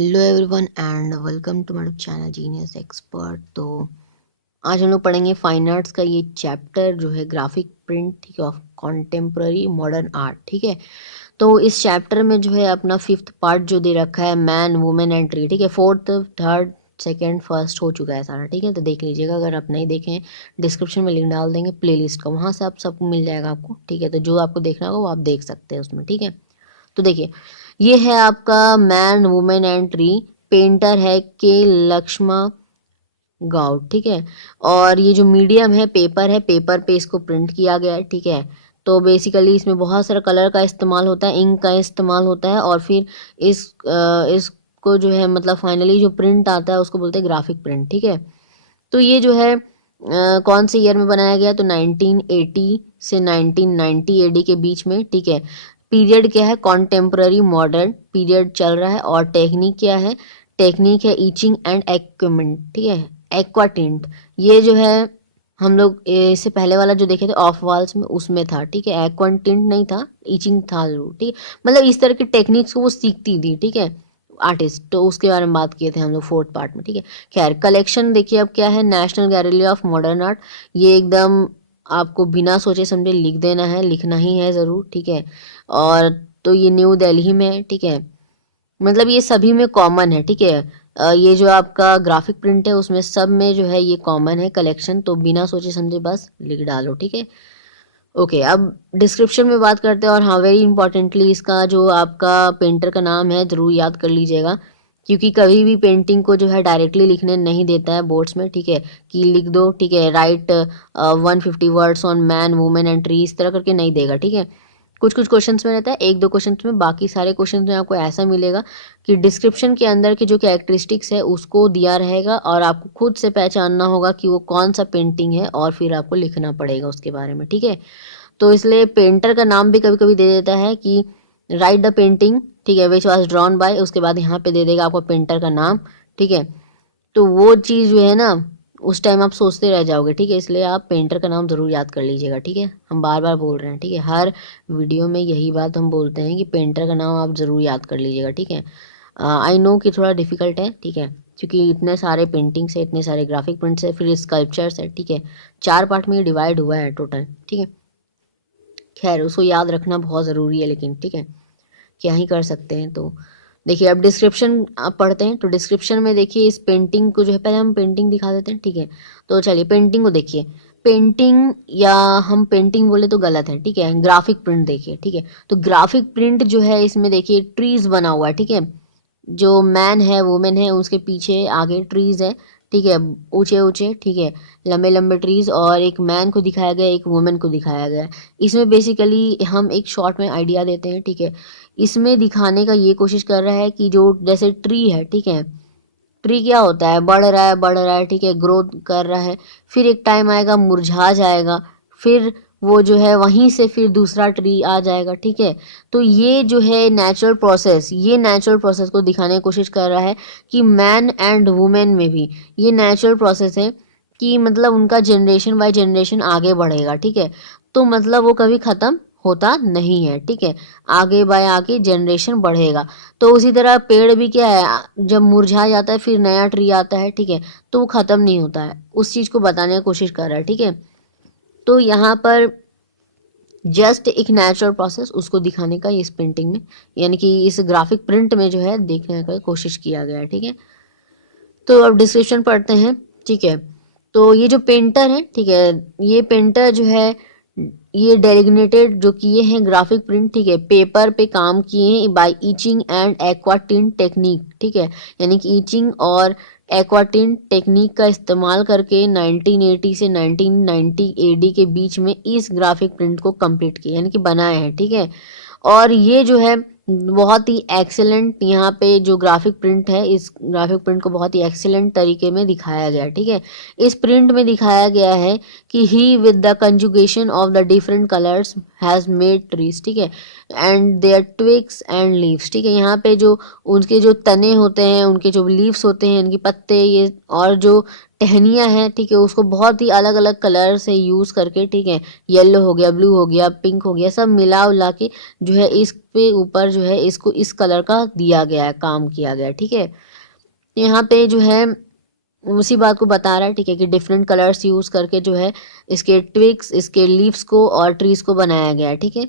Hello everyone and welcome to my channel genius expert. तो आज हम लोग पढ़ेंगे फाइन आर्ट्स का ये चैप्टर जो है ग्राफिक प्रिंट, ठीक है, ऑफ कॉन्टेम्प्ररी मॉडर्न आर्ट। ठीक है, तो इस चैप्टर में जो है अपना फिफ्थ पार्ट जो दे रखा है मैन वुमेन एंड ट्री। ठीक है, फोर्थ थर्ड सेकेंड फर्स्ट हो चुका है सारा। ठीक है, तो देख लीजिएगा, अगर आप नहीं देखें डिस्क्रिप्शन में लिंक डाल देंगे प्लेलिस्ट का, वहाँ से आप सबको मिल जाएगा आपको। ठीक है, तो जो आपको देखना होगा वो आप देख सकते हैं उसमें। ठीक है, तो देखिए ये है आपका man women and tree. Painter है के लक्ष्मा गाउड। ठीक है, और ये जो मीडियम है पेपर है, पेपर पे इसको प्रिंट किया गया है। ठीक है, तो बेसिकली इसमें बहुत सारा कलर का इस्तेमाल होता है, इंक का इस्तेमाल होता है, और फिर इसको जो है मतलब फाइनली जो प्रिंट आता है उसको बोलते हैं ग्राफिक प्रिंट। ठीक है, तो ये जो है कौन से ईयर में बनाया गया, तो 1980 से 1990 एडी के बीच में। ठीक है, पीरियड क्या है, कॉन्टेम्प्ररी मॉडर्न पीरियड चल रहा है, और टेक्निक क्या है, टेक्निक है ईचिंग एंड एक्विपमेंट। ठीक है, एक्वा टिंट, ये जो है हम लोग इससे पहले वाला जो देखे थे ऑफ वाल्स में उसमें था। ठीक है, एक्वा टिंट नहीं था, ईचिंग था जरूर। ठीक है, मतलब इस तरह की टेक्निक्स को वो सीखती थी। ठीक है, आर्टिस्ट, तो उसके बारे में बात किए थे हम लोग फोर्थ पार्ट में। ठीक है, खैर कलेक्शन देखिए अब क्या है, national gallery of modern art. ये एकदम आपको बिना सोचे समझे लिख देना है, लिखना ही है ज़रूर। ठीक है, और तो ये न्यू दिल्ली में है। ठीक है, मतलब ये सभी में कॉमन है। ठीक है, ये जो आपका ग्राफिक प्रिंट है उसमें सब में जो है ये कॉमन है कलेक्शन, तो बिना सोचे समझे बस लिख डालो। ठीक है, ओके, अब डिस्क्रिप्शन में बात करते हैं। और हाँ, वेरी इंपॉर्टेंटली इसका जो आपका पेंटर का नाम है ज़रूर याद कर लीजिएगा, क्योंकि कभी भी पेंटिंग को जो है डायरेक्टली लिखने नहीं देता है बोर्ड्स में। ठीक है, कि लिख दो, ठीक है, right 150 words on man women and tree, इस तरह करके नहीं देगा। ठीक है, कुछ कुछ क्वेश्चंस में रहता है, एक दो क्वेश्चंस में, बाकी सारे क्वेश्चंस में आपको ऐसा मिलेगा कि डिस्क्रिप्शन के अंदर के जो कैरेक्टरिस्टिक्स है उसको दिया रहेगा, और आपको खुद से पहचानना होगा कि वो कौन सा पेंटिंग है, और फिर आपको लिखना पड़ेगा उसके बारे में। ठीक है, तो इसलिए पेंटर का नाम भी कभी कभी दे देता है कि राइट द पेंटिंग, ठीक है, विच वॉज ड्रॉन बाय, उसके बाद यहाँ पे दे देगा आपको पेंटर का नाम। ठीक है, तो वो चीज़ जो है ना उस टाइम आप सोचते रह जाओगे। ठीक है, इसलिए आप पेंटर का नाम ज़रूर याद कर लीजिएगा। ठीक है, हम बार बार बोल रहे हैं। ठीक है, हर वीडियो में यही बात हम बोलते हैं कि पेंटर का नाम आप ज़रूर याद कर लीजिएगा। ठीक है, आई नो कि थोड़ा डिफिकल्ट है। ठीक है, क्योंकि इतने सारे पेंटिंग्स है, इतने सारे ग्राफिक प्रिंट्स है, फिर स्कल्पचर्स है। ठीक है, 4 पार्ट में डिवाइड हुआ है टोटल। ठीक है, खैर उसको याद रखना बहुत ज़रूरी है, लेकिन ठीक है क्या ही कर सकते हैं। तो देखिए अब डिस्क्रिप्शन आप पढ़ते हैं, तो डिस्क्रिप्शन में देखिए इस पेंटिंग को जो है, पहले हम पेंटिंग दिखा देते हैं। ठीक है, तो चलिए पेंटिंग को देखिए। पेंटिंग या हम पेंटिंग बोले तो गलत है। ठीक है, ग्राफिक प्रिंट देखिए। ठीक है, तो ग्राफिक प्रिंट जो है इसमें देखिए ट्रीज बना हुआ है। ठीक है, जो मैन है वुमेन है उसके पीछे आगे ट्रीज है। ठीक है, ऊंचे ऊंचे, ठीक है, लंबे लंबे ट्रीज, और एक मैन को दिखाया गया, एक वुमेन को दिखाया गया है। इसमें बेसिकली हम एक शॉर्ट में आइडिया देते हैं। ठीक है, इसमें दिखाने का ये कोशिश कर रहा है कि जो जैसे ट्री है, ठीक है, ट्री क्या होता है, बढ़ रहा है बढ़ रहा है, ठीक है, ग्रोथ कर रहा है, फिर एक टाइम आएगा मुरझा जाएगा, फिर वो जो है वहीं से फिर दूसरा ट्री आ जाएगा। ठीक है, तो ये जो है नेचुरल प्रोसेस, ये नेचुरल प्रोसेस को दिखाने की कोशिश कर रहा है कि मैन एंड वुमेन में भी ये नेचुरल प्रोसेस है, कि मतलब उनका जनरेशन बाय जनरेशन आगे बढ़ेगा। ठीक है, तो मतलब वो कभी ख़त्म होता नहीं है। ठीक है, आगे बाय आगे जनरेशन बढ़ेगा। तो उसी तरह पेड़ भी क्या है, जब मुरझा जाता है फिर नया ट्री आता है। ठीक है, तो वो ख़त्म नहीं होता है, उस चीज़ को बताने की कोशिश कर रहा है। ठीक है, तो यहाँ पर जस्ट एक नेचुरल प्रोसेस उसको दिखाने का इस पेंटिंग में, यानी कि इस ग्राफिक प्रिंट में जो है देखने का कोशिश किया गया है। ठीक है, तो अब डिस्क्रिप्शन पढ़ते हैं। ठीक है, तो ये जो पेंटर है, ठीक है, ये पेंटर जो है ये डेलिग्नेटेड जो किए हैं ग्राफिक प्रिंट, ठीक है, पेपर पे काम किए हैं bye itching and aquatint technique. ठीक है, यानी कि ईचिंग और एक्वाटिंट टेक्निक का इस्तेमाल करके 1980 से 1990 एडी के बीच में इस ग्राफिक प्रिंट को कंप्लीट किया, यानी कि बनाए हैं। ठीक है, और ये जो है बहुत ही एक्सेलेंट, यहाँ पे जो ग्राफिक प्रिंट है इस ग्राफिक प्रिंट को बहुत ही एक्सेलेंट तरीके में दिखाया गया है। ठीक है, इस प्रिंट में दिखाया गया है कि he with the conjugation of the different colours has made trees, ठीक है, and there twigs and leaves, ठीक है। यहाँ पे जो उनके जो तने होते हैं, उनके जो लीव्स होते हैं, इनके पत्ते ये और जो टहनियाँ हैं, ठीक है, उसको बहुत ही अलग अलग कलर से यूज़ करके, ठीक है, येलो हो गया, ब्लू हो गया, पिंक हो गया, सब मिला उला के जो है इस पे ऊपर जो है इसको इस कलर का दिया गया है, काम किया गया है, ठीक है। यहाँ पे जो है उसी बात को बता रहा है, ठीक है, कि डिफरेंट कलर्स यूज करके जो है इसके ट्विग्स, इसके लीव्स को और ट्रीज को बनाया गया है, ठीक है।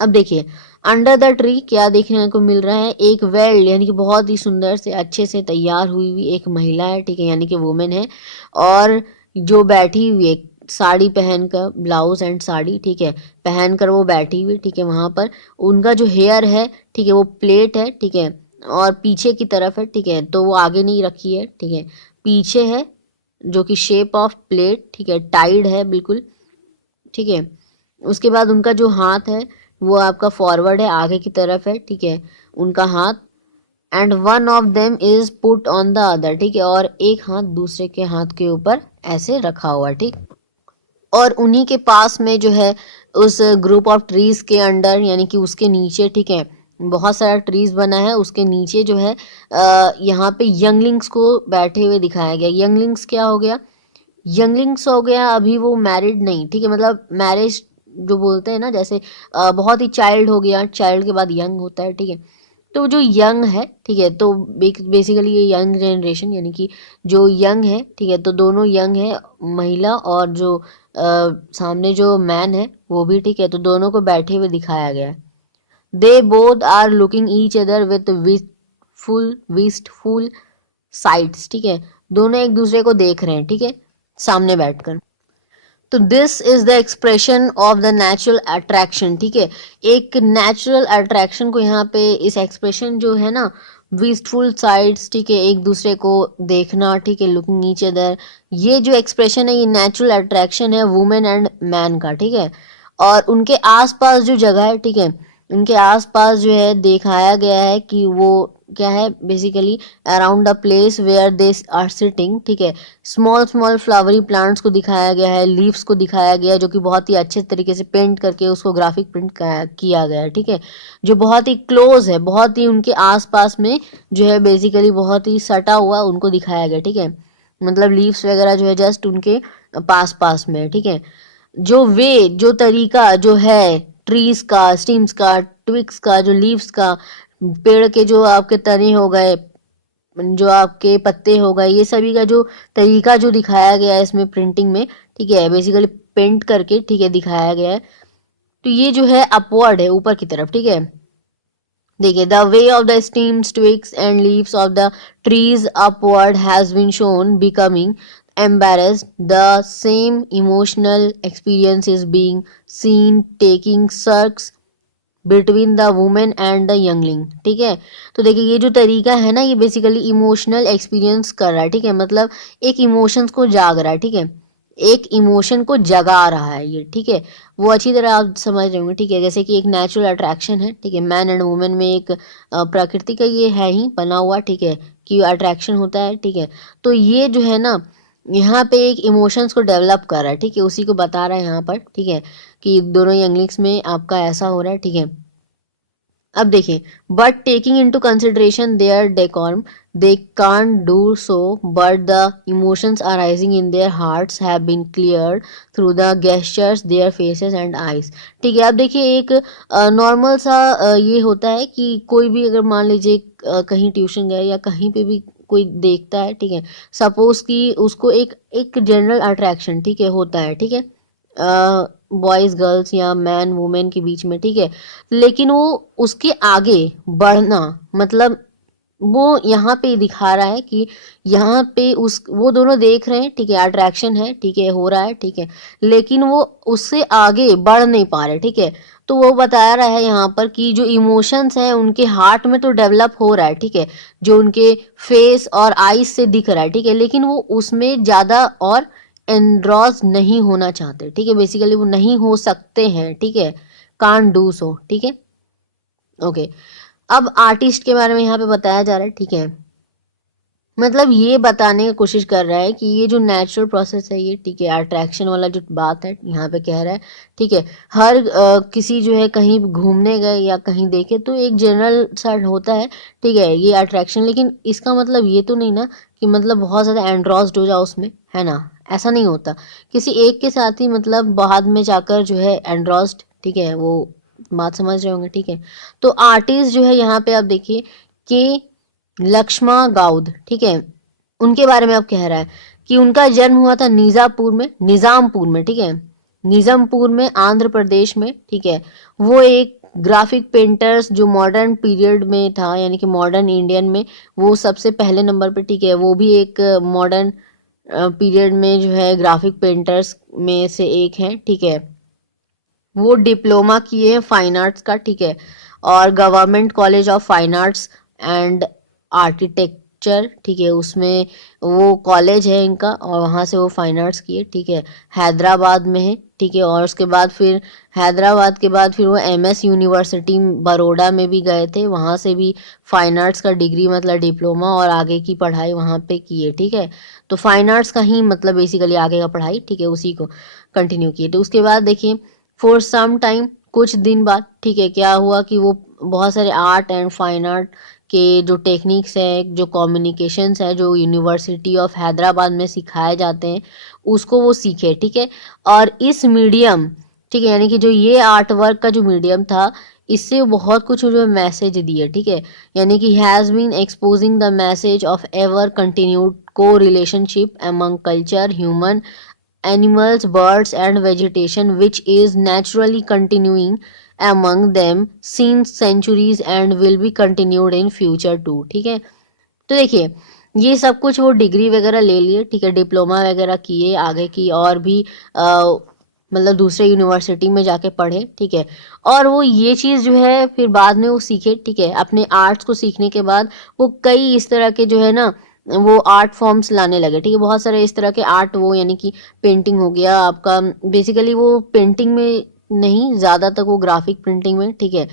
अब देखिए अंडर द ट्री क्या देखने को मिल रहा है, एक वेल यानी कि बहुत ही सुंदर से अच्छे से तैयार हुई हुई एक महिला है, ठीक है, यानी कि वुमेन है, और जो बैठी हुई है साड़ी पहनकर, ब्लाउज एंड साड़ी, ठीक है, पहनकर वो बैठी हुई, ठीक है, वहां पर उनका जो हेयर है, ठीक है, वो प्लेट है, ठीक है, और पीछे की तरफ है, ठीक है, तो वो आगे नहीं रखी है, ठीक है, पीछे है, जो कि शेप ऑफ प्लेट, ठीक है, टाइड है बिल्कुल, ठीक है। उसके बाद उनका जो हाथ है वो आपका फॉरवर्ड है, आगे की तरफ है, ठीक है, उनका हाथ, and one of them is put on the other, ठीक है, और एक हाथ दूसरे के हाथ के ऊपर ऐसे रखा हुआ, ठीक। और उन्हीं के पास में जो है उस ग्रुप ऑफ ट्रीज के अंडर यानी कि उसके नीचे, ठीक है, बहुत सारा ट्रीज बना है, उसके नीचे जो है यहाँ पे यंगलिंग्स को बैठे हुए दिखाया गया। यंगलिंग्स क्या हो गया, यंगलिंग्स हो गया अभी वो मैरिड नहीं, ठीक है, मतलब मैरिज जो बोलते हैं ना, जैसे बहुत ही चाइल्ड हो गया, चाइल्ड के बाद यंग होता है, ठीक है, तो जो यंग है, ठीक है, तो बेसिकली ये यंग जनरेशन यानी कि जो यंग है, ठीक है, तो दोनों यंग है, महिला और जो सामने जो मैन है वो भी, ठीक है, तो दोनों को बैठे हुए दिखाया गया है। They both are looking each other with wistful sides, ठीक है, दोनों एक दूसरे को देख रहे हैं, ठीक है, सामने बैठकर। तो this is the expression of the natural attraction, ठीक है, एक नेचुरल अट्रैक्शन को यहाँ पे इस एक्सप्रेशन जो है ना, विस्टफुल साइड्स, ठीक है, एक दूसरे को देखना, ठीक है, लुकिंग ईच अदर, ये जो एक्सप्रेशन है ये नेचुरल अट्रैक्शन है वुमेन एंड मैन का, ठीक है। और उनके आसपास जो जगह है, ठीक है, उनके आसपास जो है दिखाया गया है कि वो क्या है, basically around the place where they are sitting, ठीक है, स्मॉल स्मॉल फ्लावरी प्लांट्स को दिखाया गया है, लीव्स को दिखाया गया है, जो कि बहुत ही अच्छे तरीके से पेंट करके उसको ग्राफिक प्रिंट किया गया है, ठीक है, जो बहुत ही क्लोज है, बहुत ही उनके आसपास में जो है बेसिकली बहुत ही सटा हुआ उनको दिखाया गया, ठीक है, मतलब लीव्स वगैरह जो है जस्ट उनके पास पास में, ठीक है। जो वे जो तरीका जो है ट्रीज का, स्टीम्स का, ट्विक्स का, जो लीव्स का, पेड़ के जो आपके तने हो गए, जो आपके पत्ते हो गए, ये सभी का जो तरीका जो दिखाया गया है इसमें प्रिंटिंग में, ठीक है, बेसिकली पेंट करके, ठीक है, दिखाया गया है। तो ये जो है अपवर्ड है, ऊपर की तरफ, ठीक है। देखिए the way of the stems twigs and leaves of the trees upward has been shown becoming embarrassed, the same emotional experience is being seen taking circs between the women and the youngling, ठीक है। तो देखिए ये जो तरीका है ना, ये बेसिकली इमोशनल एक्सपीरियंस कर रहा है, ठीक है, मतलब एक इमोशंस को जाग रहा है, ठीक है, एक इमोशन को जगा रहा है ये, ठीक है, वो अच्छी तरह आप समझ रहे होंगे, ठीक है, जैसे कि एक नेचुरल अट्रैक्शन है, ठीक है, मैन एंड वुमेन में एक प्रकृति का ये है ही बना हुआ, ठीक है, कि अट्रैक्शन होता है, ठीक है। तो ये जो है ना यहाँ पे एक इमोशंस को डेवलप कर रहा है, ठीक है, उसी को बता रहा है यहाँ पर, ठीक है, कि दोनों यंगलिंग्स में आपका ऐसा हो रहा है, ठीक है। अब देखिए but taking into consideration their decorum they can't do so, but the emotions arising in their hearts have been cleared through the gestures their faces and eyes, ठीक है। अब देखिए एक नॉर्मल सा ये होता है कि कोई भी अगर मान लीजिए कहीं ट्यूशन गए या कहीं पे भी कोई देखता है, ठीक है, सपोज कि उसको एक एक जनरल अट्रैक्शन, ठीक है, होता है, ठीक है, बॉयज गर्ल्स या मैन वुमेन के बीच में, ठीक है, लेकिन वो उसके आगे बढ़ना, मतलब वो यहाँ पे दिखा रहा है कि यहाँ पे उस वो दोनों देख रहे हैं, ठीक है, अट्रैक्शन है, ठीक है, हो रहा है, ठीक है, लेकिन वो उससे आगे बढ़ नहीं पा रहे, ठीक है। तो वो बता रहा है यहाँ पर कि जो इमोशंस है उनके हार्ट में तो डेवलप हो रहा है, ठीक है, जो उनके फेस और आईज से दिख रहा है, ठीक है, लेकिन वो उसमें ज्यादा और एंड्रॉस नहीं होना चाहते, ठीक है, बेसिकली वो नहीं हो सकते हैं, ठीक है, कान डू सो, ठीक है, ओके। अब आर्टिस्ट के बारे में यहाँ पे बताया जा रहा है, ठीक है, मतलब ये बताने की कोशिश कर रहा है कि ये जो नेचुरल प्रोसेस है ये, ठीक है, अट्रैक्शन वाला जो बात है यहाँ पे कह रहा है, ठीक है, हर किसी जो है कहीं घूमने गए या कहीं देखे तो एक जनरल सा होता है, ठीक है, ये अट्रैक्शन, लेकिन इसका मतलब ये तो नहीं ना कि मतलब बहुत ज़्यादा एंड्रॉस्ड हो जाओ उसमें, है ना, ऐसा नहीं होता। किसी एक के साथ ही मतलब बाद में जाकर जो है एंड्रॉस्ड, ठीक है, वो बात समझ रहे होंगे, ठीक है। तो आर्टिस्ट जो है यहाँ पे आप देखिए कि लक्ष्मा गाउद, ठीक है, उनके बारे में अब कह रहा है कि उनका जन्म हुआ था निजामपुर में, ठीक है, निजामपुर में, आंध्र प्रदेश में, ठीक है। वो एक ग्राफिक पेंटर्स जो मॉडर्न पीरियड में था, यानी कि मॉडर्न इंडियन में वो सबसे पहले नंबर पे, ठीक है, वो भी एक मॉडर्न पीरियड में जो है ग्राफिक पेंटर्स में से एक है, ठीक है। वो डिप्लोमा किए हैं फाइन आर्ट्स का, ठीक है, और government college of fine arts and architecture, ठीक है, उसमें वो कॉलेज है इनका और वहाँ से वो फाइन आर्ट्स किए, ठीक है, हैदराबाद में है, ठीक है। और उसके बाद फिर हैदराबाद के बाद फिर वो एमएस यूनिवर्सिटी बड़ौदा में भी गए थे, वहाँ से भी फाइन आर्ट्स का डिग्री मतलब डिप्लोमा और आगे की पढ़ाई वहाँ पे की है, ठीक है। तो फाइन आर्ट्स का ही मतलब बेसिकली आगे का पढ़ाई, ठीक है, उसी को कंटिन्यू किए। तो उसके बाद देखिए फॉर सम टाइम, कुछ दिन बाद, ठीक है, क्या हुआ कि वो बहुत सारे आर्ट एंड फाइन आर्ट के जो टेक्निक्स है, जो कम्युनिकेशंस है, जो यूनिवर्सिटी ऑफ हैदराबाद में सिखाए जाते हैं, उसको वो सीखे, ठीक है। और इस मीडियम, ठीक है, यानी कि जो ये आर्ट वर्क का जो मीडियम था, इससे बहुत कुछ जो मैसेज दिए, ठीक है, यानी कि has been exposing the message of ever continued को relationship among culture, human, animals, birds, and vegetation which is naturally continuing among them since centuries and will be continued in future too, ठीक है। तो देखिए ये सब कुछ वो degree वगैरह ले लिए, ठीक है, डिप्लोमा वगैरह किए आगे की, और भी मतलब दूसरे यूनिवर्सिटी में जाके पढ़े, ठीक है। और वो ये चीज़ जो है फिर बाद में वो सीखे, ठीक है, अपने आर्ट्स को सीखने के बाद वो कई इस तरह के जो है ना वो आर्ट फॉर्म्स लाने लगे, ठीक है, बहुत सारे इस तरह के आर्ट, वो यानी कि पेंटिंग हो गया आपका, बेसिकली वो पेंटिंग में नहीं, ज़्यादा तक वो ग्राफिक प्रिंटिंग में, ठीक है।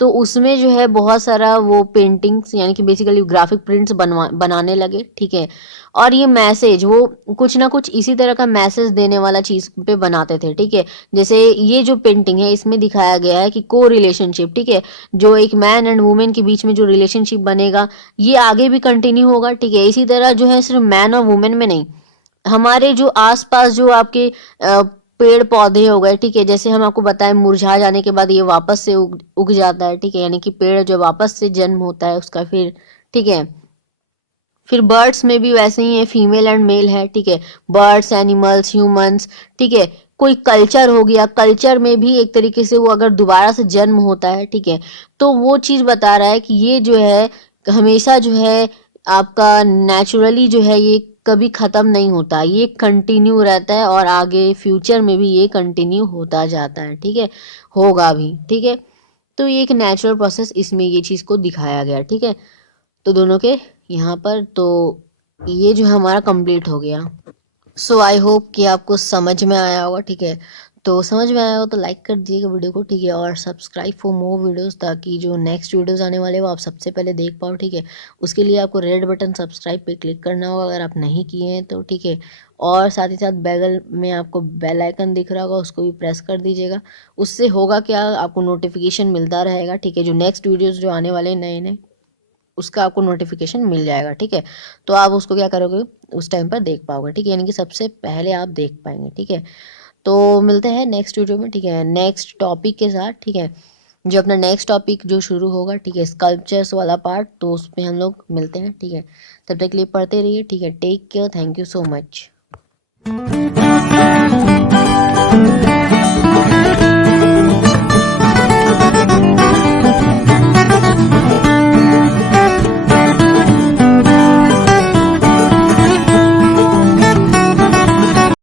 तो उसमें जो है बहुत सारा वो पेंटिंग्स यानी कि बेसिकली ग्राफिक प्रिंट्स बनाने लगे, ठीक है। और ये मैसेज वो कुछ ना कुछ इसी तरह का मैसेज देने वाला चीज पे बनाते थे, ठीक है। जैसे ये जो पेंटिंग है इसमें दिखाया गया है कि को रिलेशनशिप, ठीक है, जो एक मैन एंड वुमेन के बीच में जो रिलेशनशिप बनेगा ये आगे भी कंटिन्यू होगा, ठीक है। इसी तरह जो है सिर्फ मैन और वुमेन में नहीं, हमारे जो आसपास जो आपके पेड़ पौधे हो गए, ठीक है, जैसे हम आपको बताएं मुरझा जाने के बाद ये वापस से उग जाता है, ठीक है, यानी कि पेड़ जो वापस से जन्म होता है उसका फिर, ठीक है। फिर बर्ड्स में भी वैसे ही है, फीमेल एंड मेल है, ठीक है, बर्ड्स, एनिमल्स, ह्यूमंस, ठीक है। कोई कल्चर हो गया, कल्चर में भी एक तरीके से वो अगर दोबारा से जन्म होता है, ठीक है, तो वो चीज़ बता रहा है कि ये जो है हमेशा जो है आपका नेचुरली जो है ये कभी ख़त्म नहीं होता, ये कंटिन्यू रहता है और आगे फ्यूचर में भी ये कंटिन्यू होता जाता है, ठीक है, होगा भी, ठीक है। तो ये एक नेचुरल प्रोसेस इसमें ये चीज़ को दिखाया गया, ठीक है। तो दोनों के यहाँ पर तो ये जो है हमारा कंप्लीट हो गया। सो आई होप कि आपको समझ में आया होगा, ठीक है। तो समझ में आया हो तो लाइक कर दीजिएगा वीडियो को, ठीक है, और सब्सक्राइब फॉर मोर वीडियोस, ताकि जो नेक्स्ट वीडियोस आने वाले वो आप सबसे पहले देख पाओ, ठीक है। उसके लिए आपको रेड बटन सब्सक्राइब पे क्लिक करना होगा अगर आप नहीं किए हैं तो, ठीक है। और साथ ही साथ बगल में आपको बेल आइकन दिख रहा होगा, उसको भी प्रेस कर दीजिएगा। उससे होगा क्या, आपको नोटिफिकेशन मिलता रहेगा, ठीक है, जो नेक्स्ट वीडियोज़ जो आने वाले नए नए उसका आपको नोटिफिकेशन मिल जाएगा, ठीक है। तो आप उसको क्या करोगे, उस टाइम पर देख पाओगे, ठीक है, यानी कि सबसे पहले आप देख पाएंगे, ठीक है। तो मिलते हैं नेक्स्ट वीडियो में, ठीक है, नेक्स्ट टॉपिक के साथ, ठीक है। जो अपना नेक्स्ट टॉपिक जो शुरू होगा, ठीक है, स्कल्पचर्स वाला पार्ट, तो उस पर हम लोग मिलते हैं, ठीक है। तब तक के लिए पढ़ते रहिए, ठीक है, take care, thank you so much.